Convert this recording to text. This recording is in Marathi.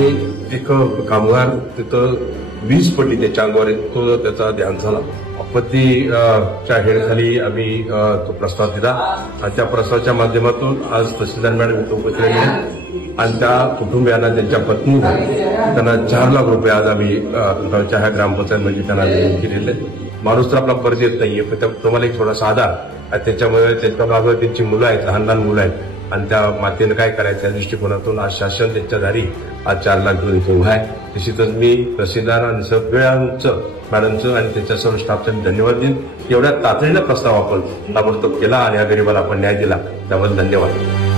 एक कामगार तिथं 20 पटी त्याच्या अंगावर तो त्याचा ध्यान झाला. आपत्तीच्या हेडखाली आम्ही तो प्रस्ताव दिला आणि त्या प्रस्तावाच्या माध्यमातून आज तहसीलदार मॅडम इथं उपस्थित राहिले आणि त्या कुटुंबियांना त्यांच्या पत्नीला त्यांना 4 लाख रुपये आज आम्ही गावच्या ह्या ग्रामपंचायतमध्ये त्यांना केलेले. माणूस तर आपला परत येत नाहीये, पण तुम्हाला एक थोडासा आधार आणि त्याच्यामुळे त्याच्या मागे त्यांची मुलं आहेत, लहान लहान मुलं आहेत आणि त्या मातेनं काय करायचं या दृष्टिकोनातून आज शासन त्यांच्या दारी आज 4 लाख देऊन उभा आहे. निश्चितच मी तहसीलदार आणि सगळ्यांचं मॅडमचं आणि त्यांच्या सर्व स्टाफचं धन्यवाद देईन. एवढ्या तातडीनं प्रस्ताव आपण ताबडतोब केला आणि या गरीबाला आपण न्याय दिला त्याबद्दल धन्यवाद.